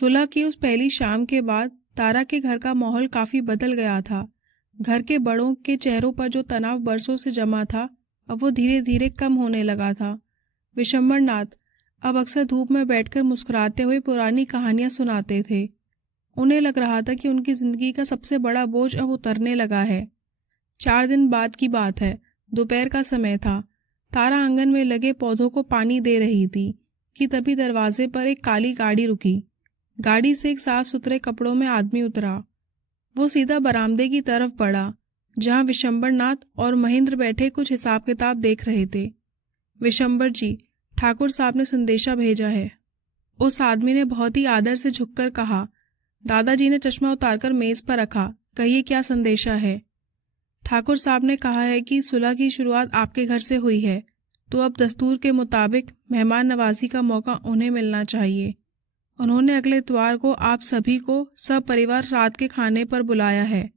सुलह की उस पहली शाम के बाद तारा के घर का माहौल काफी बदल गया था। घर के बड़ों के चेहरों पर जो तनाव बरसों से जमा था, अब वो धीरे धीरे कम होने लगा था। विशंबरनाथ अब अक्सर धूप में बैठकर मुस्कुराते हुए पुरानी कहानियां सुनाते थे। उन्हें लग रहा था कि उनकी जिंदगी का सबसे बड़ा बोझ अब उतरने लगा है। 4 दिन बाद की बात है। दोपहर का समय था। तारा आंगन में लगे पौधों को पानी दे रही थी कि तभी दरवाजे पर एक काली गाड़ी रुकी। गाड़ी से एक साफ सुथरे कपड़ों में आदमी उतरा। वो सीधा बरामदे की तरफ बढ़ा, जहां विशंबरनाथ और महेंद्र बैठे कुछ हिसाब किताब देख रहे थे। विशंबर जी, ठाकुर साहब ने संदेशा भेजा है। उस आदमी ने बहुत ही आदर से झुककर कहा। दादाजी ने चश्मा उतारकर मेज पर रखा। कहिए, क्या संदेशा है? ठाकुर साहब ने कहा है कि सुलह की शुरुआत आपके घर से हुई है, तो अब दस्तूर के मुताबिक मेहमान नवाजी का मौका उन्हें मिलना चाहिए। उन्होंने अगले इतवार को आप सभी को सब परिवार रात के खाने पर बुलाया है।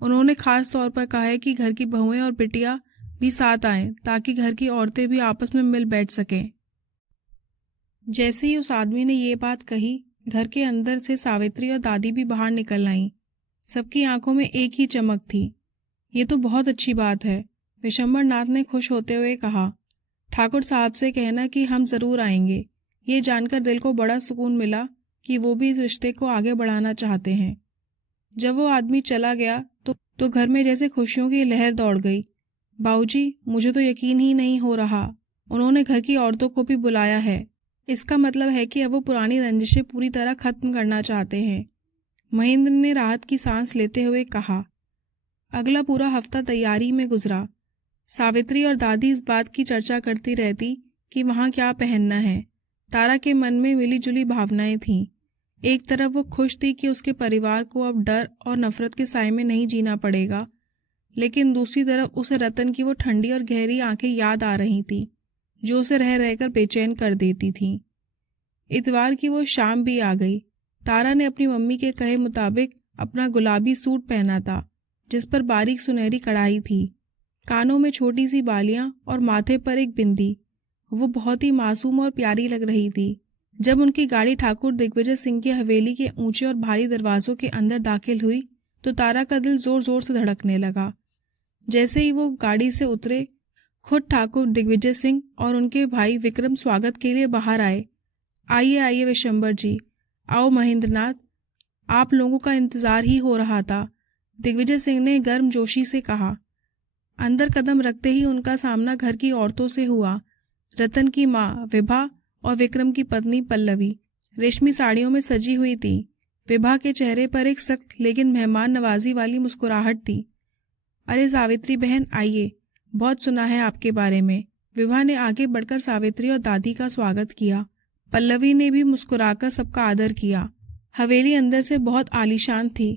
उन्होंने खास तौर पर कहा है कि घर की बहुएं और बिटिया भी साथ आएं, ताकि घर की औरतें भी आपस में मिल बैठ सकें। जैसे ही उस आदमी ने ये बात कही, घर के अंदर से सावित्री और दादी भी बाहर निकल आईं। सबकी आंखों में एक ही चमक थी। ये तो बहुत अच्छी बात है, विशंबरनाथ ने खुश होते हुए कहा। ठाकुर साहब से कहना कि हम जरूर आएंगे। ये जानकर दिल को बड़ा सुकून मिला कि वो भी इस रिश्ते को आगे बढ़ाना चाहते हैं। जब वो आदमी चला गया तो घर में जैसे खुशियों की लहर दौड़ गई। बाबूजी, मुझे तो यकीन ही नहीं हो रहा, उन्होंने घर की औरतों को भी बुलाया है। इसका मतलब है कि अब वो पुरानी रंजिशें पूरी तरह खत्म करना चाहते हैं। महेंद्र ने राहत की सांस लेते हुए कहा। अगला पूरा हफ्ता तैयारी में गुजरा। सावित्री और दादी इस बात की चर्चा करती रहती कि वहाँ क्या पहनना है। तारा के मन में मिलीजुली भावनाएं थीं। एक तरफ वो खुश थी कि उसके परिवार को अब डर और नफरत के साए में नहीं जीना पड़ेगा, लेकिन दूसरी तरफ उसे रतन की वो ठंडी और गहरी आंखें याद आ रही थी, जो उसे रह रहकर बेचैन कर देती थीं। इतवार की वो शाम भी आ गई। तारा ने अपनी मम्मी के कहे मुताबिक अपना गुलाबी सूट पहना था, जिस पर बारीक सुनहरी कढ़ाई थी, कानों में छोटी सी बालियां और माथे पर एक बिंदी। वो बहुत ही मासूम और प्यारी लग रही थी। जब उनकी गाड़ी ठाकुर दिग्विजय सिंह की हवेली के ऊंचे और भारी दरवाजों के अंदर दाखिल हुई तो तारा का दिल जोर जोर से धड़कने लगा। जैसे ही वो गाड़ी से उतरे, खुद ठाकुर दिग्विजय सिंह और उनके भाई विक्रम स्वागत के लिए बाहर आए। आइए आइए विशंबर जी, आओ महेंद्रनाथ, आप लोगों का इंतजार ही हो रहा था, दिग्विजय सिंह ने गर्मजोशी से कहा। अंदर कदम रखते ही उनका सामना घर की औरतों से हुआ। रतन की माँ विभा और विक्रम की पत्नी पल्लवी रेशमी साड़ियों में सजी हुई थी। विभा के चेहरे पर एक सख्त लेकिन मेहमान नवाजी वाली मुस्कुराहट थी। अरे सावित्री बहन, आइए, बहुत सुना है आपके बारे में। विभा ने आगे बढ़कर सावित्री और दादी का स्वागत किया। पल्लवी ने भी मुस्कुराकर सबका आदर किया। हवेली अंदर से बहुत आलीशान थी।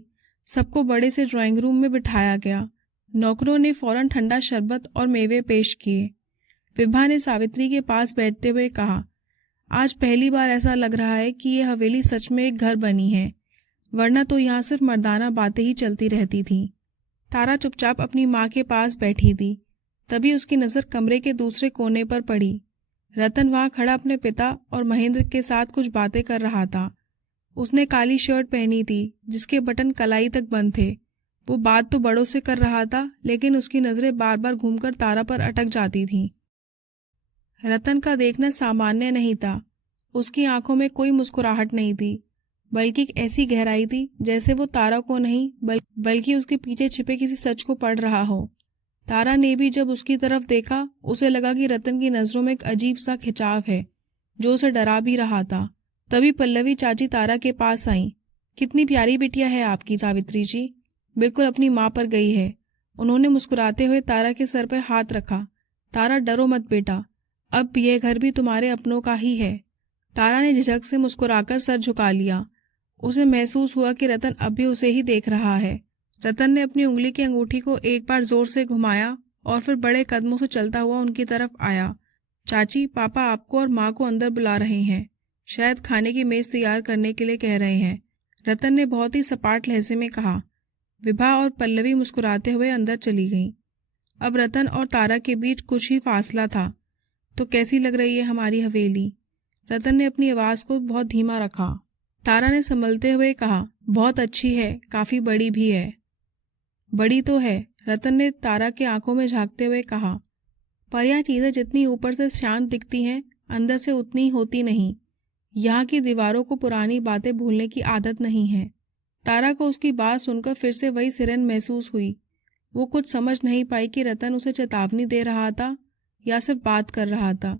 सबको बड़े से ड्राइंग रूम में बिठाया गया। नौकरों ने फौरन ठंडा शरबत और मेवे पेश किए। विभा ने सावित्री के पास बैठते हुए कहा, आज पहली बार ऐसा लग रहा है कि ये हवेली सच में एक घर बनी है, वरना तो यहाँ सिर्फ मर्दाना बातें ही चलती रहती थीं। तारा चुपचाप अपनी माँ के पास बैठी थी। तभी उसकी नज़र कमरे के दूसरे कोने पर पड़ी। रतन वहाँ खड़ा अपने पिता और महेंद्र के साथ कुछ बातें कर रहा था। उसने काली शर्ट पहनी थी, जिसके बटन कलाई तक बंद थे। वो बात तो बड़ों से कर रहा था, लेकिन उसकी नज़रें बार बार घूमकर तारा पर अटक जाती थीं। रतन का देखना सामान्य नहीं था। उसकी आंखों में कोई मुस्कुराहट नहीं थी, बल्कि एक ऐसी गहराई थी जैसे वो तारा को नहीं बल्कि उसके पीछे छिपे किसी सच को पढ़ रहा हो। तारा ने भी जब उसकी तरफ देखा, उसे लगा कि रतन की नजरों में एक अजीब सा खिंचाव है, जो उसे डरा भी रहा था। तभी पल्लवी चाची तारा के पास आई। कितनी प्यारी बिटिया है आपकी सावित्री जी, बिल्कुल अपनी माँ पर गई है। उन्होंने मुस्कुराते हुए तारा के सर पर हाथ रखा। तारा, डरो मत बेटा, अब यह घर भी तुम्हारे अपनों का ही है। तारा ने झिझक से मुस्कुराकर सर झुका लिया। उसे महसूस हुआ कि रतन अब भी उसे ही देख रहा है। रतन ने अपनी उंगली की अंगूठी को एक बार जोर से घुमाया और फिर बड़े कदमों से चलता हुआ उनकी तरफ आया। चाची, पापा आपको और माँ को अंदर बुला रहे हैं, शायद खाने की मेज तैयार करने के लिए कह रहे हैं, रतन ने बहुत ही सपाट लहजे में कहा। विभा और पल्लवी मुस्कुराते हुए अंदर चली गईं। अब रतन और तारा के बीच कुछ ही फासला था। तो कैसी लग रही है हमारी हवेली? रतन ने अपनी आवाज को बहुत धीमा रखा। तारा ने संभलते हुए कहा, बहुत अच्छी है, काफ़ी बड़ी भी है। बड़ी तो है, रतन ने तारा की आंखों में झांकते हुए कहा, पर यह चीज़ें जितनी ऊपर से शांत दिखती हैं, अंदर से उतनी होती नहीं। यहाँ की दीवारों को पुरानी बातें भूलने की आदत नहीं है। तारा को उसकी बात सुनकर फिर से वही सिरन महसूस हुई। वो कुछ समझ नहीं पाई कि रतन उसे चेतावनी दे रहा था या सिर्फ बात कर रहा था।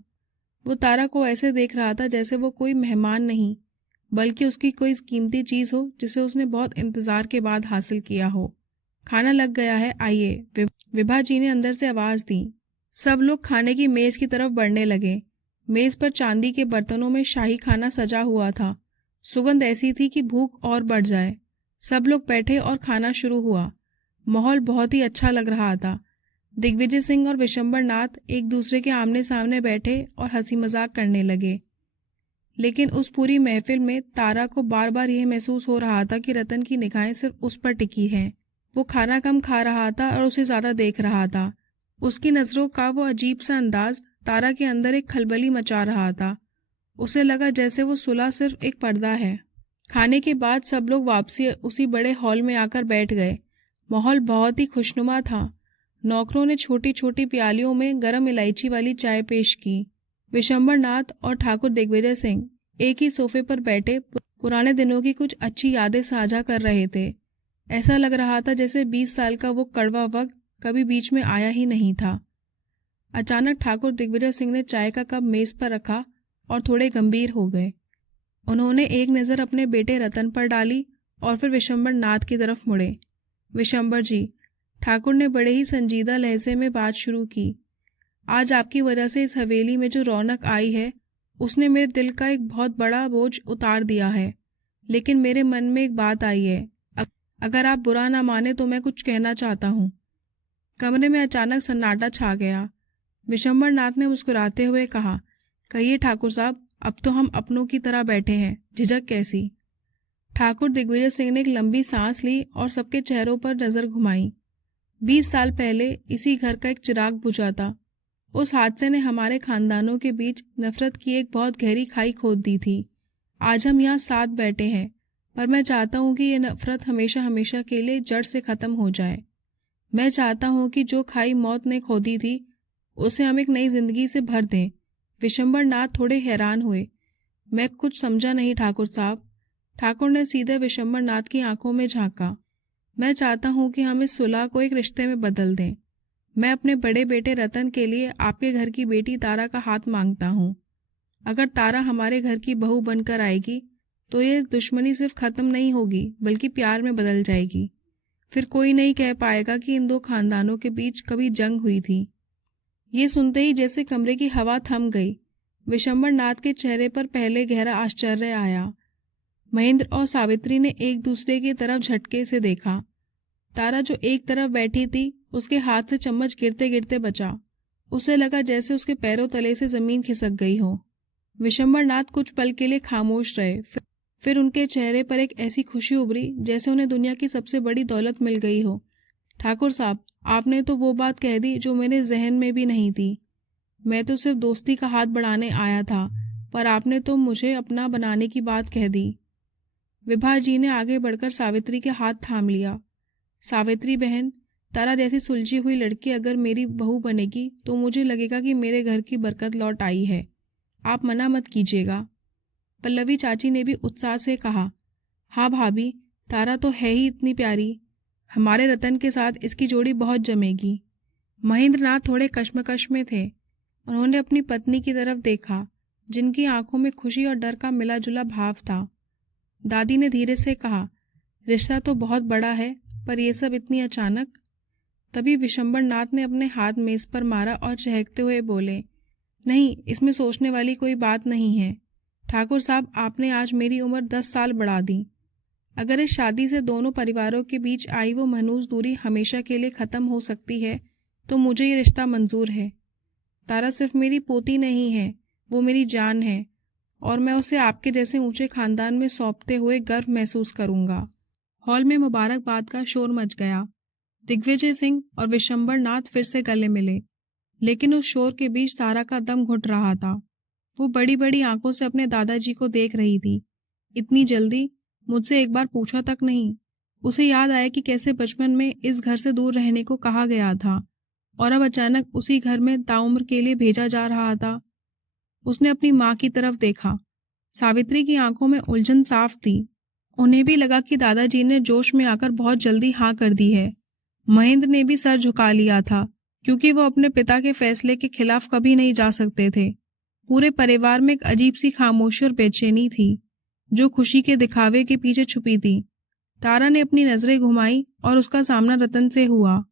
वो तारा को ऐसे देख रहा था जैसे वो कोई मेहमान नहीं, बल्कि उसकी कोई कीमती चीज़ हो जिसे उसने बहुत इंतज़ार के बाद हासिल किया हो। खाना लग गया है, आइए, विभा जी ने अंदर से आवाज़ दी। सब लोग खाने की मेज़ की तरफ बढ़ने लगे। मेज़ पर चांदी के बर्तनों में शाही खाना सजा हुआ था। सुगंध ऐसी थी कि भूख और बढ़ जाए। सब लोग बैठे और खाना शुरू हुआ। माहौल बहुत ही अच्छा लग रहा था। दिग्विजय सिंह और विशंबर नाथ एक दूसरे के आमने सामने बैठे और हंसी मजाक करने लगे। लेकिन उस पूरी महफिल में तारा को बार बार यह महसूस हो रहा था कि रतन की निगाहें सिर्फ उस पर टिकी हैं। वो खाना कम खा रहा था और उसे ज़्यादा देख रहा था। उसकी नज़रों का वो अजीब सा अंदाज तारा के अंदर एक खलबली मचा रहा था। उसे लगा जैसे वो सुलह सिर्फ एक पर्दा है। खाने के बाद सब लोग वापसी उसी बड़े हॉल में आकर बैठ गए। माहौल बहुत ही खुशनुमा था। नौकरों ने छोटी छोटी प्यालियों में गरम इलायची वाली चाय पेश की। विशंबर नाथ और ठाकुर दिग्विजय सिंह एक ही सोफे पर बैठे पुराने दिनों की कुछ अच्छी यादें साझा कर रहे थे। ऐसा लग रहा था जैसे 20 साल का वो कड़वा वक्त कभी बीच में आया ही नहीं था। अचानक ठाकुर दिग्विजय सिंह ने चाय का कप मेज पर रखा और थोड़े गंभीर हो गए। उन्होंने एक नज़र अपने बेटे रतन पर डाली और फिर विशंबर नाथ की तरफ मुड़े। विशंबर जी, ठाकुर ने बड़े ही संजीदा लहजे में बात शुरू की, आज आपकी वजह से इस हवेली में जो रौनक आई है उसने मेरे दिल का एक बहुत बड़ा बोझ उतार दिया है। लेकिन मेरे मन में एक बात आई है, अगर आप बुरा ना माने तो मैं कुछ कहना चाहता हूँ। कमरे में अचानक सन्नाटा छा गया। विशंबर नाथ ने मुस्कुराते हुए कहा, कहिए ठाकुर साहब, अब तो हम अपनों की तरह बैठे हैं, झिझक कैसी। ठाकुर दिग्विजय सिंह ने एक लंबी सांस ली और सबके चेहरों पर नजर घुमाई। 20 साल पहले इसी घर का एक चिराग बुझा था। उस हादसे ने हमारे खानदानों के बीच नफरत की एक बहुत गहरी खाई खोद दी थी। आज हम यहाँ साथ बैठे हैं, पर मैं चाहता हूँ कि ये नफरत हमेशा हमेशा के लिए जड़ से खत्म हो जाए। मैं चाहता हूँ कि जो खाई मौत ने खोदी थी उसे हम एक नई जिंदगी से भर दें। विशंबर नाथ थोड़े हैरान हुए। मैं कुछ समझा नहीं ठाकुर साहब। ठाकुर ने सीधे विशंबर नाथ की आंखों में झांका। मैं चाहता हूँ कि हम इस सुलह को एक रिश्ते में बदल दें। मैं अपने बड़े बेटे रतन के लिए आपके घर की बेटी तारा का हाथ मांगता हूँ। अगर तारा हमारे घर की बहू बनकर आएगी तो ये दुश्मनी सिर्फ खत्म नहीं होगी बल्कि प्यार में बदल जाएगी। फिर कोई नहीं कह पाएगा कि इन दो खानदानों के बीच कभी जंग हुई थी। ये सुनते ही जैसे कमरे की हवा थम गई। विशंबर नाथ के चेहरे पर पहले गहरा आश्चर्य आया। महेंद्र और सावित्री ने एक दूसरे की तरफ झटके से देखा। तारा जो एक तरफ बैठी थी उसके हाथ से चम्मच गिरते गिरते बचा। उसे लगा जैसे उसके पैरों तले से जमीन खिसक गई हो। विशंबर नाथ कुछ पल के लिए खामोश रहे। फिर उनके चेहरे पर एक ऐसी खुशी उभरी जैसे उन्हें दुनिया की सबसे बड़ी दौलत मिल गई हो। ठाकुर साहब, आपने तो वो बात कह दी जो मेरे जहन में भी नहीं थी। मैं तो सिर्फ दोस्ती का हाथ बढ़ाने आया था, पर आपने तो मुझे अपना बनाने की बात कह दी। विभा जी ने आगे बढ़कर सावित्री के हाथ थाम लिया। सावित्री बहन, तारा जैसी सुलझी हुई लड़की अगर मेरी बहू बनेगी तो मुझे लगेगा कि मेरे घर की बरकत लौट आई है। आप मना मत कीजिएगा। पल्लवी चाची ने भी उत्साह से कहा, हाँ भाभी, तारा तो है ही इतनी प्यारी। हमारे रतन के साथ इसकी जोड़ी बहुत जमेगी। महेंद्र नाथ थोड़े कश्मकश में थे। उन्होंने अपनी पत्नी की तरफ देखा, जिनकी आंखों में खुशी और डर का मिला जुला भाव था। दादी ने धीरे से कहा, रिश्ता तो बहुत बड़ा है, पर यह सब इतनी अचानक। तभी विशंबर नाथ ने अपने हाथ मेज पर मारा और चहकते हुए बोले, नहीं, इसमें सोचने वाली कोई बात नहीं है। ठाकुर साहब, आपने आज मेरी उम्र 10 साल बढ़ा दी। अगर इस शादी से दोनों परिवारों के बीच आई वो मनहूस दूरी हमेशा के लिए ख़त्म हो सकती है तो मुझे ये रिश्ता मंजूर है। तारा सिर्फ मेरी पोती नहीं है, वो मेरी जान है, और मैं उसे आपके जैसे ऊंचे खानदान में सौंपते हुए गर्व महसूस करूंगा। हॉल में मुबारकबाद का शोर मच गया। दिग्विजय सिंह और विशंबर नाथ फिर से गले मिले, लेकिन उस शोर के बीच तारा का दम घुट रहा था। वो बड़ी बड़ी आंखों से अपने दादाजी को देख रही थी। इतनी जल्दी? मुझसे एक बार पूछा तक नहीं। उसे याद आया कि कैसे बचपन में इस घर से दूर रहने को कहा गया था और अब अचानक उसी घर में ताउम्र के लिए भेजा जा रहा था। उसने अपनी माँ की तरफ देखा। सावित्री की आंखों में उलझन साफ थी। उन्हें भी लगा कि दादाजी ने जोश में आकर बहुत जल्दी हाँ कर दी है। महेंद्र ने भी सर झुका लिया था, क्योंकि वो अपने पिता के फैसले के खिलाफ कभी नहीं जा सकते थे। पूरे परिवार में एक अजीब सी खामोशी और बेचैनी थी, जो खुशी के दिखावे के पीछे छुपी थी। तारा ने अपनी नजरें घुमाई और उसका सामना रतन से हुआ।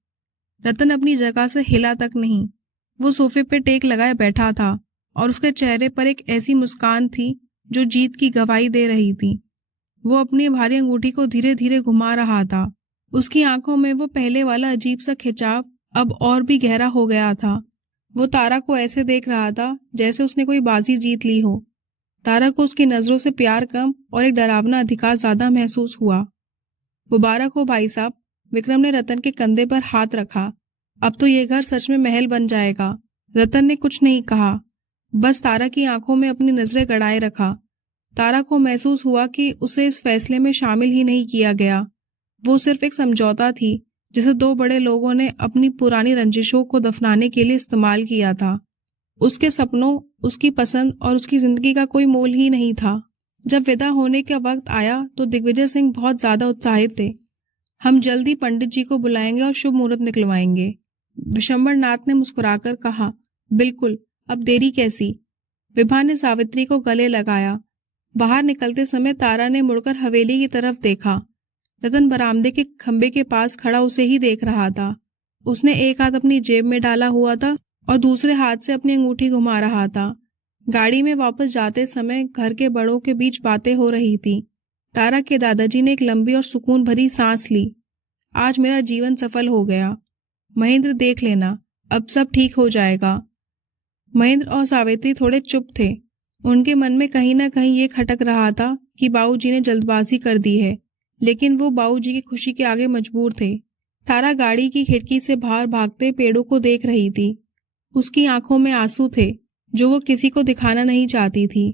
रतन अपनी जगह से हिला तक नहीं। वो सोफे पे टेक लगाए बैठा था और उसके चेहरे पर एक ऐसी मुस्कान थी जो जीत की गवाही दे रही थी। वो अपनी भारी अंगूठी को धीरे धीरे घुमा रहा था। उसकी आंखों में वो पहले वाला अजीब सा खिंचाव अब और भी गहरा हो गया था। वो तारा को ऐसे देख रहा था जैसे उसने कोई बाजी जीत ली हो। तारा को उसकी नजरों से प्यार कम और एक डरावना अधिकार ज्यादा महसूस हुआ। मुबारक हो भाई साहब। विक्रम ने रतन के कंधे पर हाथ रखा। अब तो ये घर सच में महल बन जाएगा। रतन ने कुछ नहीं कहा, बस तारा की आंखों में अपनी नजरें गड़ाए रखा। तारा को महसूस हुआ कि उसे इस फैसले में शामिल ही नहीं किया गया। वो सिर्फ एक समझौता थी जिसे दो बड़े लोगों ने अपनी पुरानी रंजिशों को दफनाने के लिए इस्तेमाल किया था। उसके सपनों, उसकी पसंद और उसकी जिंदगी का कोई मोल ही नहीं था। जब विदा होने का वक्त आया तो दिग्विजय सिंह बहुत ज्यादा उत्साहित थे। हम जल्दी पंडित जी को बुलाएंगे और शुभ मुहूर्त निकलवाएंगे। विशंबर नाथ ने मुस्कुराकर कहा, बिल्कुल, अब देरी कैसी। विभा ने सावित्री को गले लगाया। बाहर निकलते समय तारा ने मुड़कर हवेली की तरफ देखा। रतन बरामदे के खंबे के पास खड़ा उसे ही देख रहा था। उसने एक हाथ अपनी जेब में डाला हुआ था और दूसरे हाथ से अपनी अंगूठी घुमा रहा था। गाड़ी में वापस जाते समय घर के बड़ों के बीच बातें हो रही थी। तारा के दादाजी ने एक लंबी और सुकून भरी सांस ली। आज मेरा जीवन सफल हो गया। महेंद्र, देख लेना, अब सब ठीक हो जाएगा। महेंद्र और सावित्री थोड़े चुप थे। उनके मन में कहीं ना कहीं ये खटक रहा था कि बाबूजी ने जल्दबाजी कर दी है, लेकिन वो बाबूजी की खुशी के आगे मजबूर थे। तारा गाड़ी की खिड़की से बाहर भागते पेड़ों को देख रही थी। उसकी आंखों में आंसू थे जो वो किसी को दिखाना नहीं चाहती थी।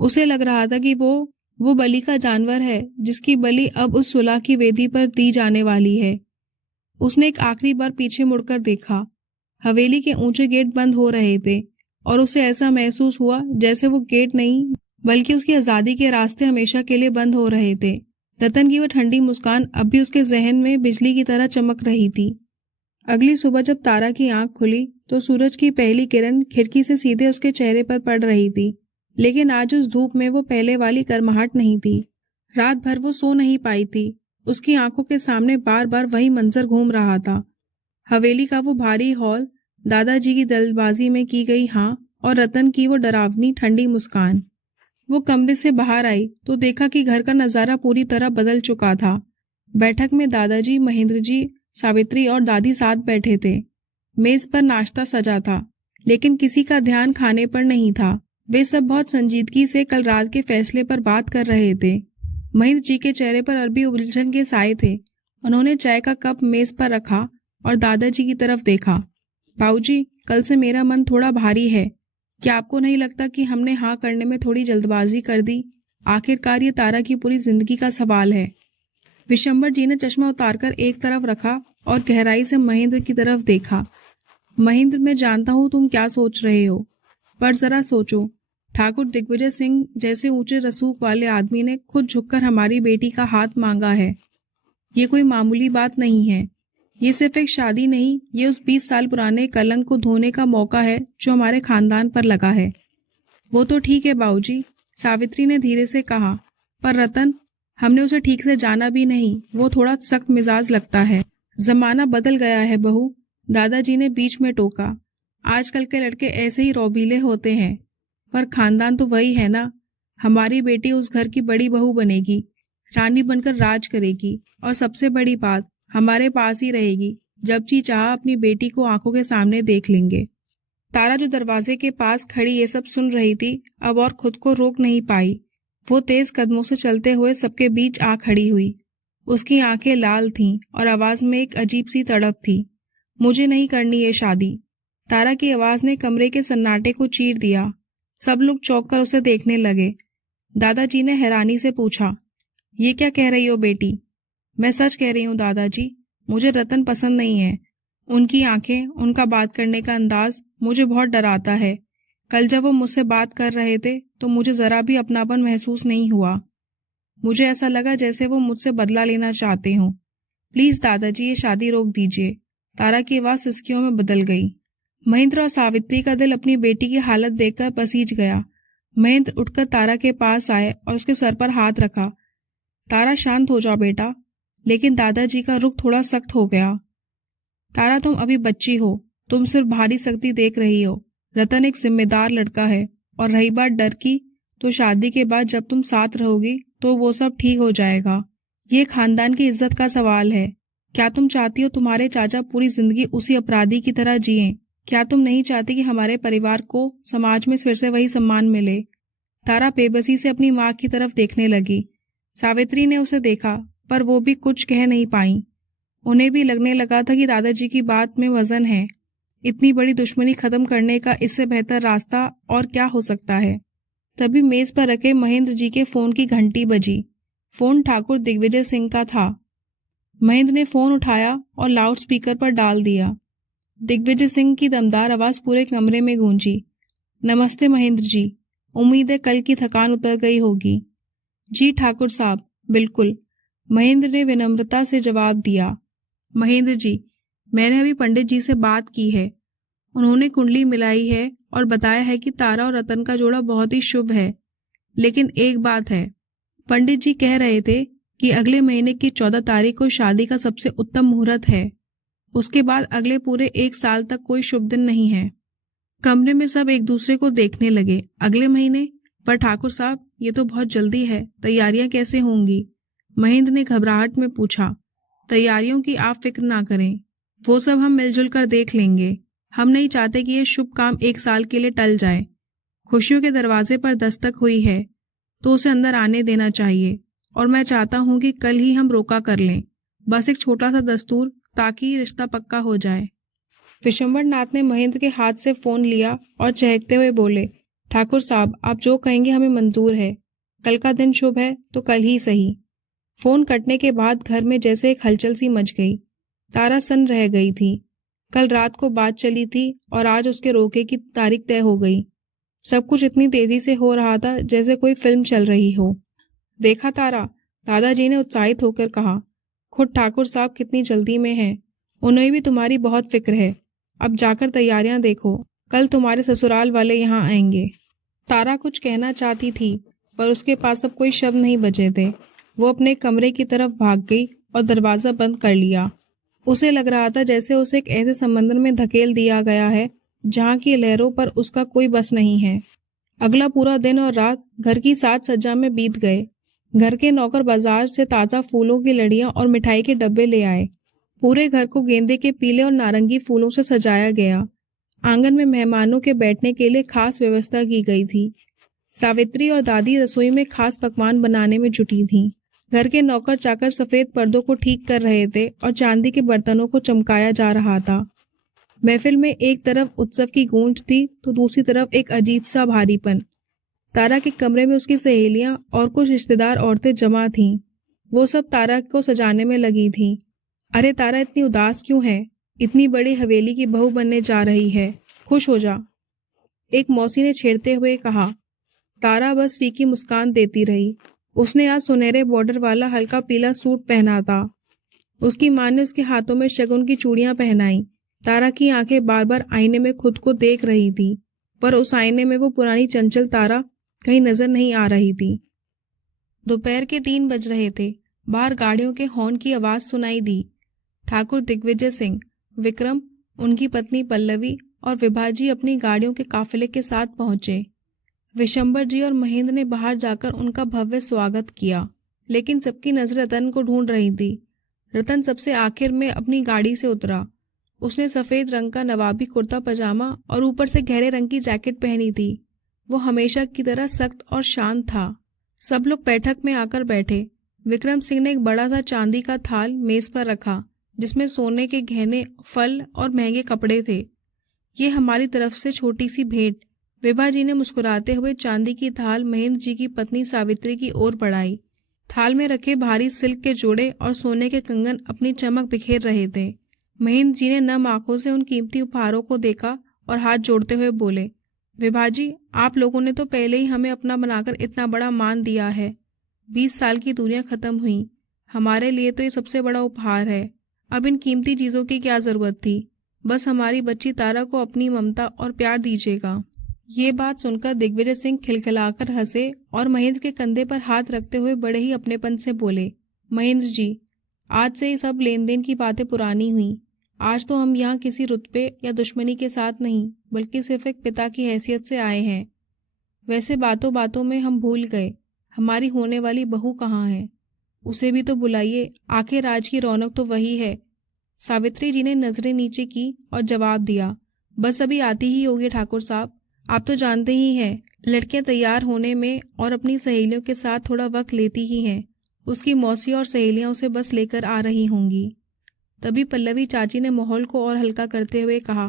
उसे लग रहा था कि वो बलि का जानवर है जिसकी बलि अब उस सुलह की वेदी पर दी जाने वाली है। उसने एक आखिरी बार पीछे मुड़कर देखा। हवेली के ऊंचे गेट बंद हो रहे थे और उसे ऐसा महसूस हुआ जैसे वो गेट नहीं बल्कि उसकी आजादी के रास्ते हमेशा के लिए बंद हो रहे थे। रतन की वो ठंडी मुस्कान अब भी उसके जहन में बिजली की तरह चमक रही थी। अगली सुबह जब तारा की आंख खुली तो सूरज की पहली किरण खिड़की से सीधे उसके चेहरे पर पड़ रही थी, लेकिन आज उस धूप में वो पहले वाली गर्माहट नहीं थी। रात भर वो सो नहीं पाई थी। उसकी आंखों के सामने बार बार वही मंजर घूम रहा था। हवेली का वो भारी हॉल, दादाजी की दलबाजी में की गई हाँ और रतन की वो डरावनी ठंडी मुस्कान। वो कमरे से बाहर आई तो देखा कि घर का नजारा पूरी तरह बदल चुका था। बैठक में दादाजी, महेंद्र जी, सावित्री और दादी साथ बैठे थे। मेज पर नाश्ता सजा था, लेकिन किसी का ध्यान खाने पर नहीं था। वे सब बहुत संजीदगी से कल रात के फैसले पर बात कर रहे थे। महेंद्र जी के चेहरे पर अरबी उलझन के साए थे। उन्होंने चाय का कप मेज पर रखा और दादाजी की तरफ देखा। बाबूजी, कल से मेरा मन थोड़ा भारी है। क्या आपको नहीं लगता कि हमने हाँ करने में थोड़ी जल्दबाजी कर दी? आखिरकार ये तारा की पूरी जिंदगी का सवाल है। विशंबर जी ने चश्मा उतारकर एक तरफ रखा और गहराई से महेंद्र की तरफ देखा। महेंद्र, मैं जानता हूँ तुम क्या सोच रहे हो, पर जरा सोचो। ठाकुर दिग्विजय सिंह जैसे ऊंचे रसूख वाले आदमी ने खुद झुककर हमारी बेटी का हाथ मांगा है। ये कोई मामूली बात नहीं है। ये सिर्फ एक शादी नहीं, ये उस 20 साल पुराने कलंक को धोने का मौका है जो हमारे खानदान पर लगा है। वो तो ठीक है बाबूजी, सावित्री ने धीरे से कहा, पर रतन, हमने उसे ठीक से जाना भी नहीं। वो थोड़ा सख्त मिजाज लगता है। जमाना बदल गया है बहू, दादाजी ने बीच में टोका। आजकल के लड़के ऐसे ही रौबीले होते हैं, पर खानदान तो वही है ना। हमारी बेटी उस घर की बड़ी बहू बनेगी, रानी बनकर राज करेगी और सबसे बड़ी बात, हमारे पास ही रहेगी। जब जी चाहा अपनी बेटी को आंखों के सामने देख लेंगे। तारा जो दरवाजे के पास खड़ी ये सब सुन रही थी, अब और खुद को रोक नहीं पाई। वो तेज कदमों से चलते हुए सबके बीच आ खड़ी हुई। उसकी आंखें लाल थीं और आवाज में एक अजीब सी तड़प थी। मुझे नहीं करनी ये शादी। तारा की आवाज ने कमरे के सन्नाटे को चीर दिया। सब लोग चौंक कर उसे देखने लगे। दादाजी ने हैरानी से पूछा, ये क्या कह रही हो बेटी? मैं सच कह रही हूँ दादाजी, मुझे रतन पसंद नहीं है। उनकी आंखें, उनका बात करने का अंदाज मुझे बहुत डराता है। कल जब वो मुझसे बात कर रहे थे तो मुझे जरा भी अपनापन महसूस नहीं हुआ। मुझे ऐसा लगा जैसे वो मुझसे बदला लेना चाहते हों। प्लीज दादाजी, ये शादी रोक दीजिए। तारा की आवाज सिसकियों में बदल गई। महेंद्र और सावित्री का दिल अपनी बेटी की हालत देखकर पसीज गया। महेंद्र उठकर तारा के पास आए और उसके सर पर हाथ रखा। तारा, शांत हो जाओ बेटा। लेकिन दादाजी का रुख थोड़ा सख्त हो गया। तारा, तुम अभी बच्ची हो, तुम सिर्फ भारी शक्ति देख रही हो। रतन एक जिम्मेदार लड़का है, और रही बात डर की, तो शादी के बाद जब तुम साथ रहोगी तो वो सब ठीक हो जाएगा। ये खानदान की इज्जत का सवाल है। क्या तुम चाहती हो तुम्हारे चाचा पूरी जिंदगी उसी अपराधी की तरह जिएं? क्या तुम नहीं चाहती कि हमारे परिवार को समाज में फिर से वही सम्मान मिले? तारा बेबसी से अपनी माँ की तरफ देखने लगी। सावित्री ने उसे देखा, पर वो भी कुछ कह नहीं पाई। उन्हें भी लगने लगा था कि दादाजी की बात में वजन है। इतनी बड़ी दुश्मनी खत्म करने का इससे बेहतर रास्ता और क्या हो सकता है। तभी मेज पर रखे महेंद्र जी के फोन की घंटी बजी। फोन ठाकुर दिग्विजय सिंह का था। महेंद्र ने फोन उठाया और लाउड स्पीकर पर डाल दिया। दिग्विजय सिंह की दमदार आवाज पूरे कमरे में गूंजी। नमस्ते महेंद्र जी, उम्मीद है कल की थकान उतर गई होगी। जी ठाकुर साहब, बिल्कुल, महेंद्र ने विनम्रता से जवाब दिया। महेंद्र जी, मैंने अभी पंडित जी से बात की है। उन्होंने कुंडली मिलाई है और बताया है कि तारा और रतन का जोड़ा बहुत ही शुभ है। लेकिन एक बात है, पंडित जी कह रहे थे कि अगले महीने की 14 तारीख को शादी का सबसे उत्तम मुहूर्त है। उसके बाद अगले पूरे 1 साल तक कोई शुभ दिन नहीं है। कमरे में सब एक दूसरे को देखने लगे। अगले महीने? पर ठाकुर साहब, ये तो बहुत जल्दी है, तैयारियां कैसे होंगी? महेंद्र ने घबराहट में पूछा। तैयारियों की आप फिक्र ना करें, वो सब हम मिलजुल कर देख लेंगे। हम नहीं चाहते कि ये शुभ काम 1 साल के लिए टल जाए। खुशियों के दरवाजे पर दस्तक हुई है तो उसे अंदर आने देना चाहिए, और मैं चाहता हूँ कि कल ही हम रोका कर लें। बस एक छोटा सा दस्तूर, ताकि रिश्ता पक्का हो जाए। विशंबर नाथ ने महेंद्र के हाथ से फोन लिया और चहकते हुए बोले, ठाकुर साहब, आप जो कहेंगे हमें मंजूर है। कल का दिन शुभ है तो कल ही सही। फोन कटने के बाद घर में जैसे एक हलचल सी मच गई। तारा सन्न रह गई थी। कल रात को बात चली थी और आज उसके रोके की तारीख तय हो गई। सब कुछ इतनी तेजी से हो रहा था जैसे कोई फिल्म चल रही हो। देखा तारा, दादाजी ने उत्साहित होकर कहा। खुद ठाकुर साहब कितनी जल्दी में हैं। उन्हें भी तुम्हारी बहुत फिक्र है। अब जाकर तैयारियां देखो, कल तुम्हारे ससुराल वाले यहाँ आएंगे। तारा कुछ कहना चाहती थी, पर उसके पास अब कोई शब्द नहीं बचे थे। वो अपने कमरे की तरफ भाग गई और दरवाजा बंद कर लिया। उसे लग रहा था जैसे उसे एक ऐसे समंदर में धकेल दिया गया है जहाँ की लहरों पर उसका कोई बस नहीं है। अगला पूरा दिन और रात घर की साज सज्जा में बीत गए। घर के नौकर बाजार से ताज़ा फूलों की लड़ियां और मिठाई के डब्बे ले आए। पूरे घर को गेंदे के पीले और नारंगी फूलों से सजाया गया। आंगन में मेहमानों के बैठने के लिए खास व्यवस्था की गई थी। सावित्री और दादी रसोई में खास पकवान बनाने में जुटी थीं। घर के नौकर चाकर सफेद पर्दों को ठीक कर रहे थे और चांदी के बर्तनों को चमकाया जा रहा था। महफिल में एक तरफ उत्सव की गूंज थी तो दूसरी तरफ एक अजीब सा भारीपन। तारा के कमरे में उसकी सहेलियां और कुछ रिश्तेदार औरतें जमा थीं। वो सब तारा को सजाने में लगी थीं। अरे तारा, इतनी उदास क्यों है? इतनी बड़ी हवेली की बहू बनने जा रही है, खुश हो जा, एक मौसी ने छेड़ते हुए कहा। तारा बस फीकी मुस्कान देती रही। उसने आज सुनहरे बॉर्डर वाला हल्का पीला सूट पहना था। उसकी मां ने उसके हाथों में शगुन की चूड़ियां पहनाई। तारा की आंखें बार बार आईने में खुद को देख रही थी, पर उस आईने में वो पुरानी चंचल तारा कहीं नजर नहीं आ रही थी। दोपहर के 3 बज रहे थे। बाहर गाड़ियों के हॉर्न की आवाज सुनाई दी। ठाकुर दिग्विजय सिंह, विक्रम, उनकी पत्नी पल्लवी और विभाजी अपनी गाड़ियों के काफिले के साथ पहुंचे। विशंबर जी और महेंद्र ने बाहर जाकर उनका भव्य स्वागत किया, लेकिन सबकी नजर रतन को ढूंढ रही थी। रतन सबसे आखिर में अपनी गाड़ी से उतरा। उसने सफेद रंग का नवाबी कुर्ता पजामा और ऊपर से गहरे रंग की जैकेट पहनी थी। वो हमेशा की तरह सख्त और शांत था। सब लोग बैठक में आकर बैठे। विक्रम सिंह ने एक बड़ा सा चांदी का थाल मेज पर रखा, जिसमें सोने के गहने, फल और महंगे कपड़े थे। ये हमारी तरफ से छोटी सी भेंट, विभा जी ने मुस्कुराते हुए चांदी की थाल महेंद्र जी की पत्नी सावित्री की ओर बढ़ाई। थाल में रखे भारी सिल्क के जोड़े और सोने के कंगन अपनी चमक बिखेर रहे थे। महेंद्र जी ने नम आंखों से उन कीमती उपहारों को देखा और हाथ जोड़ते हुए बोले, विभा जी, आप लोगों ने तो पहले ही हमें अपना बनाकर इतना बड़ा मान दिया है। 20 साल की दूरियां खत्म हुई, हमारे लिए तो ये सबसे बड़ा उपहार है। अब इन कीमती चीजों की क्या जरूरत थी? बस हमारी बच्ची तारा को अपनी ममता और प्यार दीजिएगा। ये बात सुनकर दिग्विजय सिंह खिलखिलाकर हंसे और महेंद्र के कंधे पर हाथ रखते हुए बड़े ही अपनेपन से बोले, महेंद्र जी, आज से ये सब लेन देन की बातें पुरानी हुई। आज तो हम यहाँ किसी रुतबे या दुश्मनी के साथ नहीं, बल्कि सिर्फ एक पिता की हैसियत से आए हैं। वैसे बातों बातों में हम भूल गए, हमारी होने वाली बहू कहाँ है? उसे भी तो बुलाइए, आखिर राज की रौनक तो वही है। सावित्री जी ने नजरें नीचे की और जवाब दिया, बस अभी आती ही होगी ठाकुर साहब। आप तो जानते ही हैं, लड़कियां तैयार होने में और अपनी सहेलियों के साथ थोड़ा वक्त लेती ही हैं। उसकी मौसी और सहेलियां उसे बस लेकर आ रही होंगी। तभी पल्लवी चाची ने माहौल को और हल्का करते हुए कहा,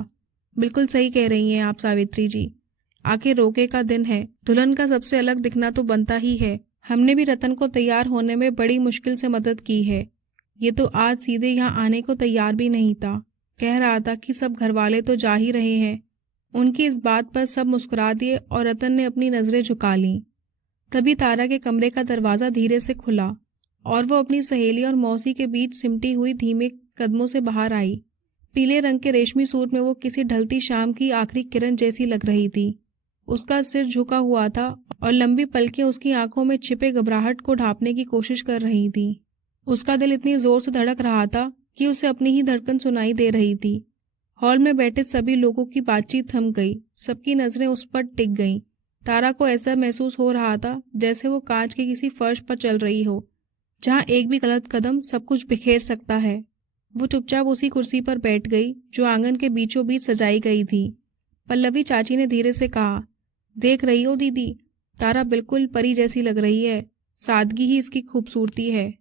बिल्कुल सही कह रही हैं आप सावित्री जी। आखिर रोके का दिन है, दुल्हन का सबसे अलग दिखना तो बनता ही है। हमने भी रतन को तैयार होने में बड़ी मुश्किल से मदद की है। ये तो आज सीधे यहाँ आने को तैयार भी नहीं था। कह रहा था कि सब घरवाले तो जा ही रहे हैं। उनकी इस बात पर सब मुस्कुरा दिए और रतन ने अपनी नजरें झुका लीं। तभी तारा के कमरे का दरवाजा धीरे से खुला और वो अपनी सहेली और मौसी के बीच सिमटी हुई धीमे कदमों से बाहर आई। पीले रंग के रेशमी सूट में वो किसी ढलती शाम की आखिरी किरण जैसी लग रही थी। उसका सिर झुका हुआ था और लंबी पलकें उसकी आंखों में छिपे घबराहट को ढांपने की कोशिश कर रही थी। उसका दिल इतनी जोर से धड़क रहा था कि उसे अपनी ही धड़कन सुनाई दे रही थी। हॉल में बैठे सभी लोगों की बातचीत थम गई, सबकी नजरें उस पर टिक गईं। तारा को ऐसा महसूस हो रहा था जैसे वो कांच के किसी फर्श पर चल रही हो, जहां एक भी गलत कदम सब कुछ बिखेर सकता है। वो चुपचाप उसी कुर्सी पर बैठ गई जो आंगन के बीचों बीच सजाई गई थी। पल्लवी चाची ने धीरे से कहा, देख रही हो दीदी, तारा बिल्कुल परी जैसी लग रही है। सादगी ही इसकी खूबसूरती है।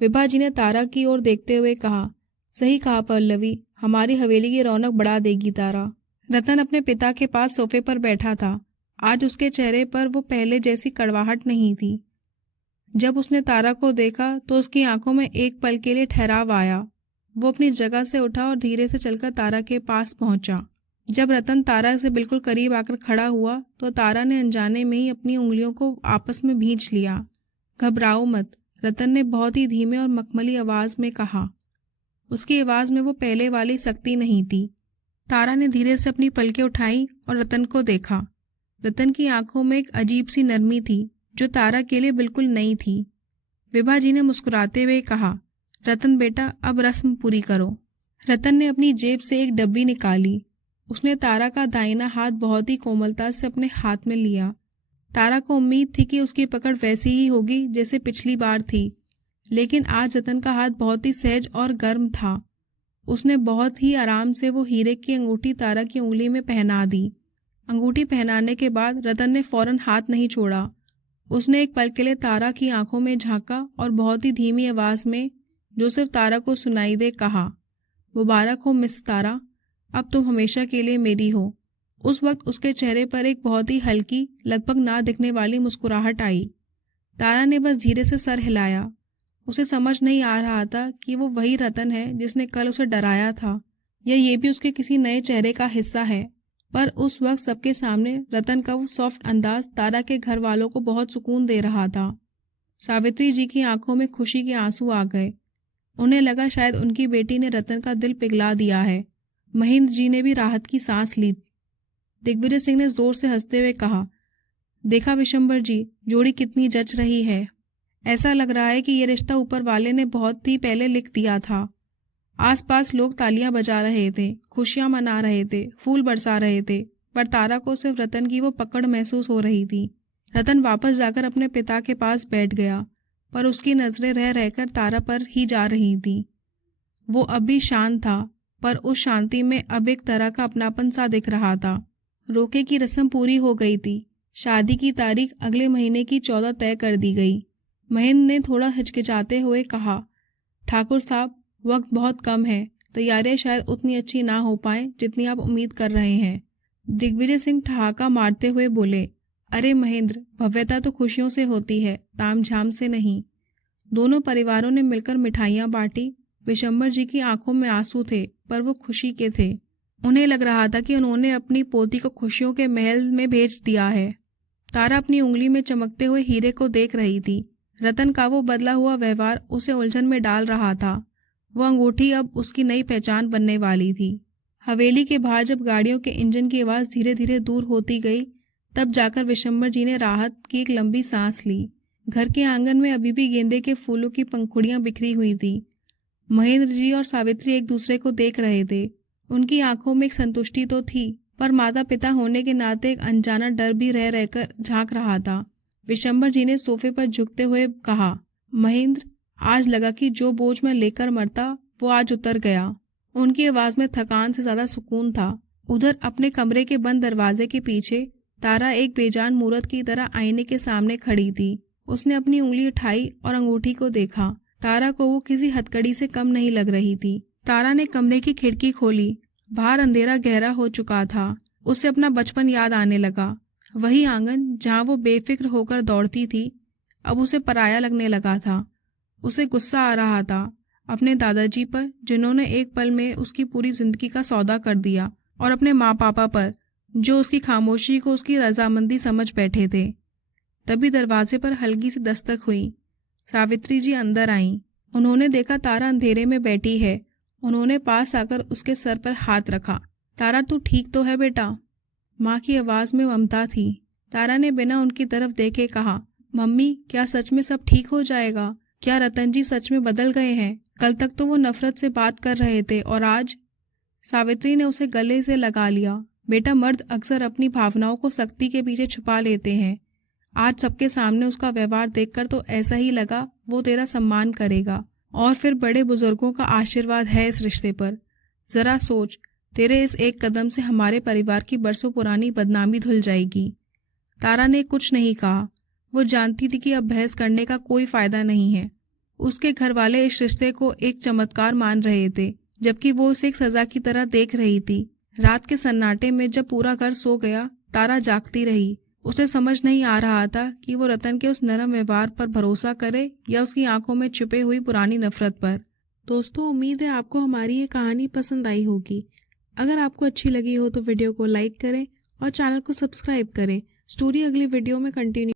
विभा जी ने तारा की ओर देखते हुए कहा, सही कहा पल्लवी, हमारी हवेली की रौनक बढ़ा देगी तारा। रतन अपने पिता के पास सोफे पर बैठा था। आज उसके चेहरे पर वो पहले जैसी कड़वाहट नहीं थी। जब उसने तारा को देखा तो उसकी आंखों में एक पल के लिए ठहराव आया। वो अपनी जगह से उठा और धीरे से चलकर तारा के पास पहुंचा। जब रतन तारा से बिल्कुल करीब आकर खड़ा हुआ तो तारा ने अनजाने में ही अपनी उंगलियों को आपस में भींच लिया। घबराओ मत, रतन ने बहुत ही धीमे और मखमली आवाज में कहा। उसकी आवाज में वो पहले वाली सख्ती नहीं थी। तारा ने धीरे से अपनी पलकें उठाई और रतन को देखा। रतन की आंखों में एक अजीब सी नरमी थी जो तारा के लिए बिल्कुल नई थी। विभा जी ने मुस्कुराते हुए कहा, रतन बेटा, अब रस्म पूरी करो। रतन ने अपनी जेब से एक डब्बी निकाली। उसने तारा का दाहिना हाथ बहुत ही कोमलता से अपने हाथ में लिया। तारा को उम्मीद थी कि उसकी पकड़ वैसी ही होगी जैसे पिछली बार थी, लेकिन आज रतन का हाथ बहुत ही सहज और गर्म था। उसने बहुत ही आराम से वो हीरे की अंगूठी तारा की उंगली में पहना दी। अंगूठी पहनाने के बाद रतन ने फौरन हाथ नहीं छोड़ा। उसने एक पल के लिए तारा की आंखों में झांका और बहुत ही धीमी आवाज में, जो सिर्फ तारा को सुनाई दे, कहा, मुबारक हो मिस तारा, अब तुम हमेशा के लिए मेरी हो। उस वक्त उसके चेहरे पर एक बहुत ही हल्की, लगभग ना दिखने वाली मुस्कुराहट आई। तारा ने बस धीरे से सर हिलाया। उसे समझ नहीं आ रहा था कि वो वही रतन है जिसने कल उसे डराया था, या ये भी उसके किसी नए चेहरे का हिस्सा है। पर उस वक्त सबके सामने रतन का वो सॉफ्ट अंदाज तारा के घर वालों को बहुत सुकून दे रहा था। सावित्री जी की आंखों में खुशी के आंसू आ गए। उन्हें लगा शायद उनकी बेटी ने रतन का दिल पिघला दिया है। महेंद्र जी ने भी राहत की सांस ली। दिग्विजय सिंह ने जोर से हंसते हुए कहा, देखा विशंबर जी, जोड़ी कितनी जच रही है। ऐसा लग रहा है कि ये रिश्ता ऊपर वाले ने बहुत ही पहले लिख दिया था। आसपास लोग तालियां बजा रहे थे, खुशियां मना रहे थे, फूल बरसा रहे थे, पर तारा को सिर्फ रतन की वो पकड़ महसूस हो रही थी। रतन वापस जाकर अपने पिता के पास बैठ गया, पर उसकी नजरें रह रहकर तारा पर ही जा रही थी। वो अब भी शांत था, पर उस शांति में अब एक तरह का अपनापन सा दिख रहा था। रोके की रस्म पूरी हो गई थी। शादी की तारीख अगले महीने की 14 तय कर दी गई। महेंद्र ने थोड़ा हिचकिचाते हुए कहा, ठाकुर साहब, वक्त बहुत कम है, तैयारियां शायद उतनी अच्छी ना हो पाएं जितनी आप उम्मीद कर रहे हैं। दिग्विजय सिंह ठहाका मारते हुए बोले, अरे महेंद्र, भव्यता तो खुशियों से होती है, तामझाम से नहीं। दोनों परिवारों ने मिलकर मिठाइयाँ बांटी। विशंबर जी की आंखों में आंसू थे, पर वो खुशी के थे। उन्हें लग रहा था कि उन्होंने अपनी पोती को खुशियों के महल में भेज दिया है। तारा अपनी उंगली में चमकते हुए हीरे को देख रही थी। रतन का वो बदला हुआ व्यवहार उसे उलझन में डाल रहा था। वो अंगूठी अब उसकी नई पहचान बनने वाली थी। हवेली के बाहर जब गाड़ियों के इंजन की आवाज़ धीरे धीरे दूर होती गई, तब जाकर विशंबर जी ने राहत की एक लंबी सांस ली। घर के आंगन में अभी भी गेंदे के फूलों की पंखुड़ियां बिखरी हुई थी। महेंद्र जी और सावित्री एक दूसरे को देख रहे थे। उनकी आंखों में एक संतुष्टि तो थी, पर माता पिता होने के नाते एक अनजाना डर भी रह रहकर झांक रहा था। विशंबर जी ने सोफे पर झुकते हुए कहा, महेंद्र, आज लगा कि जो बोझ मैं लेकर मरता वो आज उतर गया। उनकी आवाज में थकान से ज्यादा सुकून था। उधर अपने कमरे के बंद दरवाजे के पीछे तारा एक बेजान मूरत की तरह आईने के सामने खड़ी थी। उसने अपनी उंगली उठाई और अंगूठी को देखा। तारा को वो किसी हथकड़ी से कम नहीं लग रही थी। तारा ने कमरे की खिड़की खोली। बाहर अंधेरा गहरा हो चुका था। उसे अपना बचपन याद आने लगा। वही आंगन जहाँ वो बेफिक्र होकर दौड़ती थी, अब उसे पराया लगने लगा था। उसे गुस्सा आ रहा था अपने दादाजी पर, जिन्होंने एक पल में उसकी पूरी जिंदगी का सौदा कर दिया, और अपने माँ पापा पर, जो उसकी खामोशी को उसकी रजामंदी समझ बैठे थे। तभी दरवाजे पर हल्की सी दस्तक हुई। सावित्री जी अंदर आईं। उन्होंने देखा तारा अंधेरे में बैठी है। उन्होंने पास आकर उसके सर पर हाथ रखा। तारा, तू ठीक तो है बेटा? माँ की आवाज में ममता थी। तारा ने बिना उनकी तरफ देखे कहा, मम्मी, क्या सच में सब ठीक हो जाएगा? क्या रतन जी सच में बदल गए हैं? कल तक तो वो नफरत से बात कर रहे थे, और आज? सावित्री ने उसे गले से लगा लिया। बेटा, मर्द अक्सर अपनी भावनाओं को सख्ती के पीछे छुपा लेते हैं। आज सबके सामने उसका व्यवहार देखकर तो ऐसा ही लगा वो तेरा सम्मान करेगा, और फिर बड़े बुजुर्गों का आशीर्वाद है इस रिश्ते पर। जरा सोच, तेरे इस एक कदम से हमारे परिवार की बरसों पुरानी बदनामी धुल जाएगी। तारा ने कुछ नहीं कहा। वो जानती थी कि अब बहस करने का कोई फायदा नहीं है। उसके घर वाले इस रिश्ते को एक चमत्कार मान रहे थे, जबकि वो उसे एक सजा की तरह देख रही थी। रात के सन्नाटे में जब पूरा घर सो गया, तारा जागती रही। उसे समझ नहीं आ रहा था कि वो रतन के उस नरम व्यवहार पर भरोसा करे या उसकी आंखों में छुपे हुई पुरानी नफरत पर। दोस्तों, उम्मीद है आपको हमारी ये कहानी पसंद आई होगी। अगर आपको अच्छी लगी हो तो वीडियो को लाइक करें और चैनल को सब्सक्राइब करें। स्टोरी अगली वीडियो में कंटिन्यू